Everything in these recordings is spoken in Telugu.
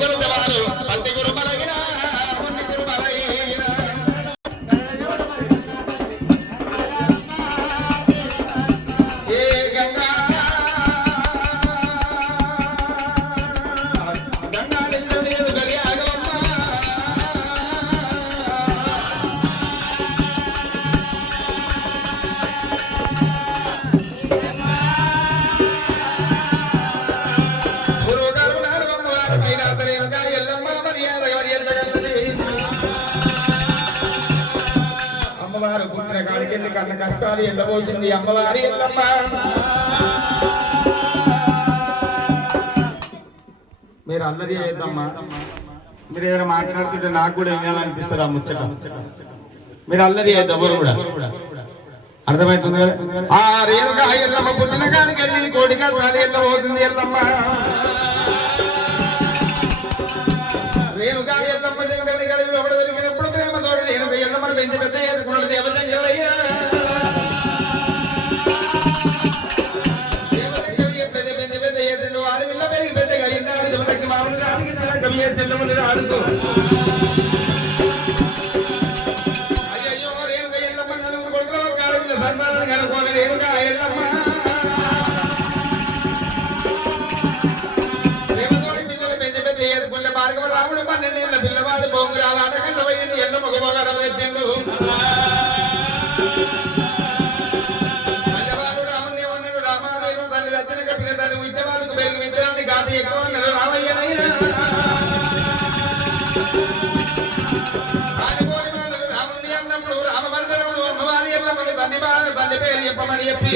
గురుదేవారు పత్తి గురు మలగిన గురు మలగిన ఏ గంగా గంగా నిల్లు గరి ఆగవమ్మ అమ్మవారు పుట్టిన కాడికెళ్ళి కన్న కష్టాలు ఎండబోసింది అమ్మవారి ఎల్లమ్మ మీరు అల్లరి చేద్దామా మీరు ఏదైనా మాట్లాడుతుంటే నాకు కూడా వినాలనిపిస్తుంది ఆ ముచ్చట మీరు అల్లరి చేద్దాం కూడా అర్థమవుతుంది కదా ఆ రేణుగా ఎల్లమ్మ పుట్టిన కాడికెళ్ళి కోడి కష్టాలు ఎండబోతుంది ఎల్లమ్మ రేణుగా ఎల్లమ్మ జంగలి గడిలో ఒకటి వెలిగినప్పుడు ప్రేమతో రేణుగా ఎల్లమ్మను పెంచి పెద్ద ఎదుర్కొన్న దేవజంగలయ్యా ఆడపిల్ల పెరిగి పెద్దగా అయినాడు దేవతకి మామూలు రానికి కవి చెల్లమని రాడుతూ అయ్యో రేణుగా ఎల్లమ్మ నలుగురు కొడుకుల ఒక ఆడపిల్ల సన్మానం కనుకోని రేణుగా ఎల్లమ్మ రాముడు 12 ఏళ్ల పిల్లవాడు బొంగురాలు ఆటకంట పోయింది ఎల్ల మగమగాడు ఎత్తిండు మల్లవాడు రాముని ఏమన్నాడు రామారాయణ తల్లి రచన కప్పిన తల్లి విద్యవాళ్ళకు పెరిగి విద్యరాన్ని గాతి ఎక్కువ అన్నాడు రామయ్యనయ్యా రానిపోని వాళ్ళు రాముని అన్నప్పుడు రామభద్రుడు అమ్మవారి ఎల్లమ్మని తండ్రి పేరు చెప్పమని చెప్పి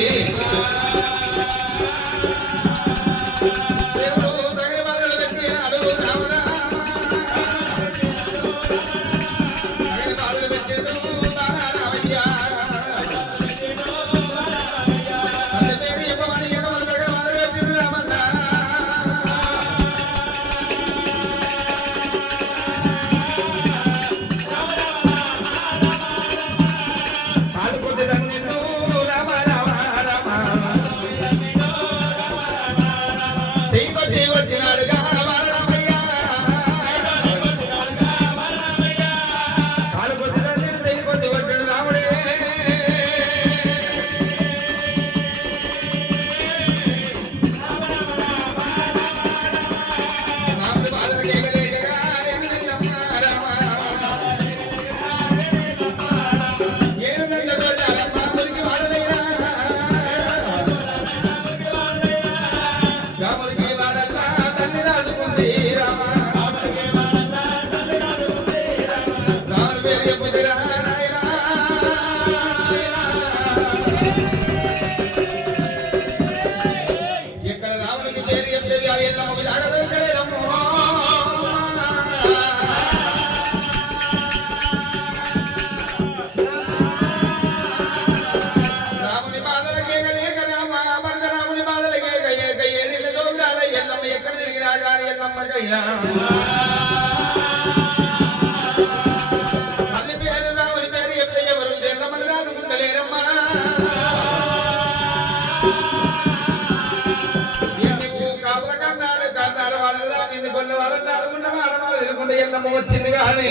వచ్చింది కానీ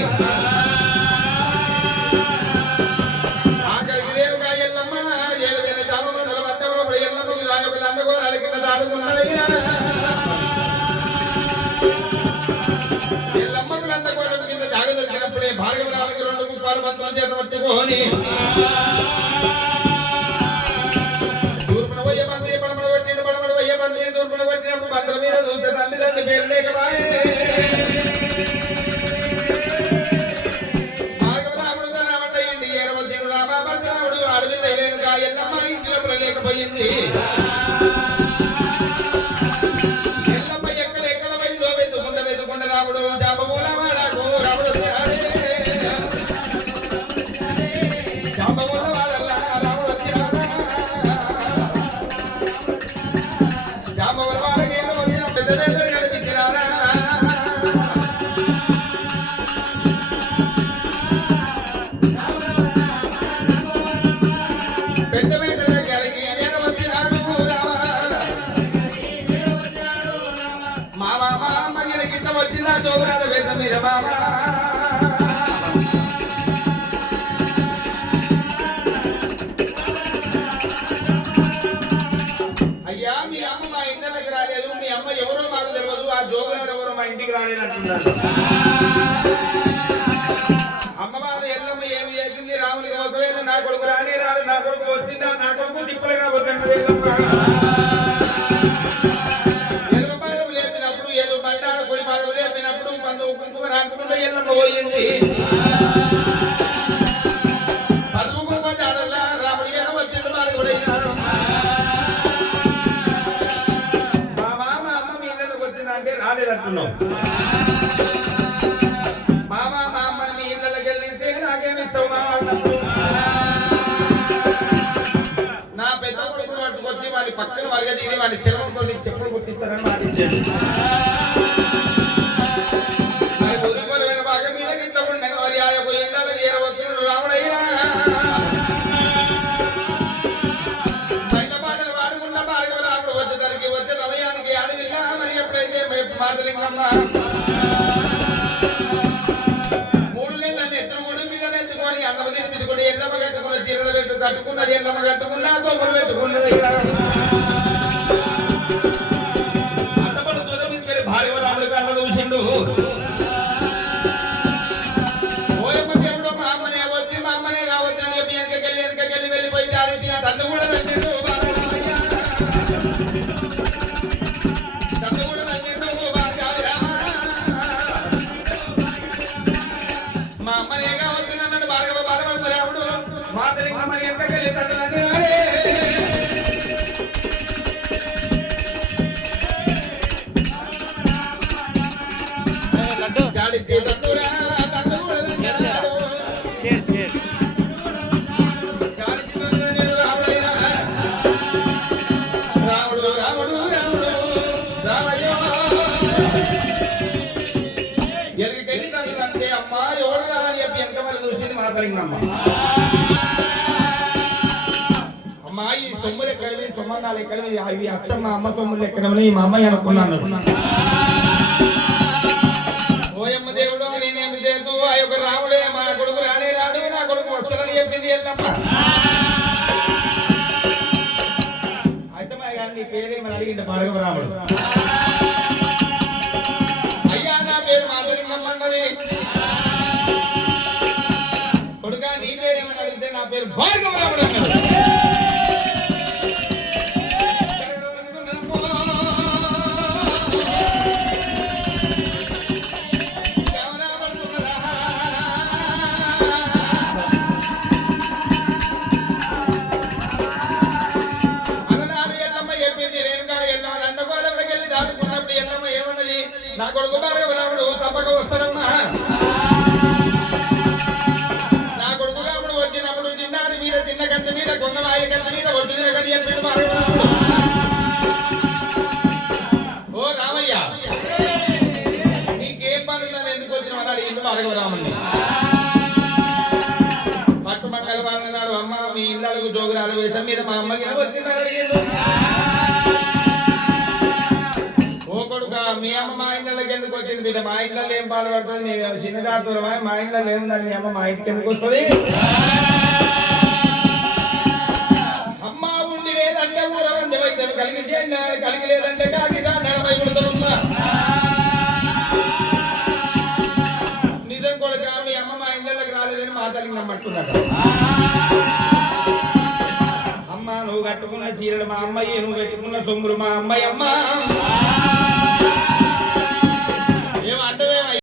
ఆఖరికి రేవుగా ఎల్లమ్మ ఏదైనా జామల పట్టప్పుడు ఎల్లమ్మకి రాయబడి అందుకోవాలి కింద దాడుకున్నదైనా ఎల్లమ్మకు అందుకోవడం కింద జాగ్రత్తప్పుడే భార్గవరానికి 2 ముప్పాలు మంత్రం చేత పట్టుకొని తూర్పున పోయే మంది పడమడ కొట్టిండు పడమడ పోయే మంది తూర్పున కొట్టినప్పుడు మంత్రం మీద చూస్తే తల్లి పేరు లేకబాయే లేకపోయింది ఎల్లమ్మ ఎక్కడ పోయిందో వెతుకుండ రాముడు జాంబమూలవాడకు రాముడు జాంబమూలవాడల్లా రాముడు వచ్చినాడా జాంబమూలవాడకి వచ్చిన పెద్ద పెద్దలు కనిపించినాడా పెద్ద వచ్చిన జోగురాల వేదం మీద మామా అయ్యా మీ అమ్మ మా ఇంట్లోకి రాలేదు మీ అమ్మ ఎవరో మాకు తెలియదు ఆ జోగురాలు ఎవరో మా ఇంటికి రాలేదు అంటున్నారు అమ్మవారు ఎల్లమ్మ ఏమి చేసింది రాముడికి ఒకవేళ నా కొడుకు రానే రాడు నా కొడుకు వచ్చిందా నా కొడుకు తిప్పలుగా పోతున్నది ఎల్లమ్మ ఎల్లమ్మ లేపినప్పుడు ఏదో బండార కొడి పాలు లేపినప్పుడు పండు కుంకుమ రాకుండా ఎల్లమ్మ పోయింది పదుపు కుంకుమ ఆడల్లా రాముడి గారు వచ్చిండు వారు కూడా మా మామ అమ్మ మీ ఇళ్ళకి వచ్చిందా అంటే రాలేదంటున్నాం మామ మా అమ్మని మీ ఇళ్ళకి వెళ్ళితే నాకేమిస్తావు మామ నా పెద్ద కొడుకు పట్టుకొచ్చి వారి పక్కన వరగ తీరి వారి చెరువుతో చెప్పులు కుట్టిస్తారని మాటించాడు మరి బుద్ధిపరమైన భాగం మీద ఇట్లా ఉండగా వారి ఆ యొక్క ఇళ్ళకి ఏరవచ్చుడు రాముడయ్యా బయట పాటలు పాడుకున్న భార్గవ రాముడు వచ్చేసరికి వచ్చే సమయానికి అడవిల్లా మరి ఎప్పుడైతే మాతలింగమ్మ ఎల్లమ్మ కట్టుకున్న చీరలు పెట్టు కట్టుకున్నది ఎల్లమ్మ కట్టుకున్న తోపలు పెట్టుకున్నది అంతపడు దూరం నుంచి భార్య రాముడి కళ్ళ చూసిండు ఓయమ్మ దేవుడు మా అమ్మనే వచ్చి మా అమ్మనే కావచ్చు అని చెప్పి వెనకకెళ్ళి వెళ్ళిపోయి ఆడితే తన్ను కూడా తగ్గిండు తన్ను కూడా తగ్గిండు మా అమ్మనే కావచ్చు అన్నాడు భార్గవ మాతలింగమ్మ ఎంతకెళ్ళి తట్టుదని జాడితే తట్టురా తట్టు రాముడు రాముడు రాముడు రామయ్యో ఎరికెళ్ళి తట్టుదంటే అమ్మ ఎవరు అని చెప్పి వెనక మరి చూసింది మాతలింగమ్మ ఈ సొమ్ములు ఎక్కడవి సంబంధాలు ఎక్కడవి అవి అచ్చమ్మ అమ్మ సొమ్ములు ఎక్కడమని మా అమ్మాయి అనుకున్నాను ఓయమ్మ దేవుడు నేనేమి చేయదు ఆ యొక్క రాముడే మా కొడుకు రానే రాడు నా కొడుకు వస్తానని చెప్పింది ఎల్లమ్మ అయితే మా గారు నీ పేరేమని అడిగింది భార్గవ రాముడు అయ్యా నా పేరు మాతలింగమ్మ అన్నది కొడుక నీ పేరేమని అడిగితే నా పేరు భార్గవ రాముడు అన్నది నా కొడుకు భార్గవ రాముడు తప్పక వస్తాడమ్మా నా కొడుకు రాముడు వచ్చినప్పుడు చిన్నారి మీద చిన్న గంట మీద కొంగవాయి గంట మీద ఒడ్డు కని చెప్పాడు భార్గవ రాముడు ఓ రామయ్య నీకేం పని ఉందని ఎందుకు వచ్చిన అన్నాడు ఇంటి భార్గవ రాముడిని పట్టు మంగళ వారిని నాడు అమ్మ మీ ఇళ్ళకు జోగురాలు వేషం మీద మా అమ్మకి వచ్చిందని అడిగిండు మీ అమ్మ మా ఇంట్లోకి ఎందుకు వచ్చింది బిడ్డ మా ఇంట్లో ఏం పాల్పడుతుంది నీ చిన్నదాతురమా మా ఇంట్లో ఏముందని మీ అమ్మ మా ఇంటికి ఎందుకు వస్తుంది అమ్మ ఉండి లేదంటే ఊరవంది వైద్యం కలిగి లేదంటే కాకిగా నెలపై కొడుతున్నా నిజం కొడుక మీ అమ్మ మా ఇంట్లోకి రాలేదని మాతలింగమ్మ అంటున్నాడు అమ్మ నువ్వు కట్టుకున్న చీరలు మా అమ్మాయి నువ్వు పెట్టుకున్న సొమ్ములు మా అమ్మాయి అమ్మ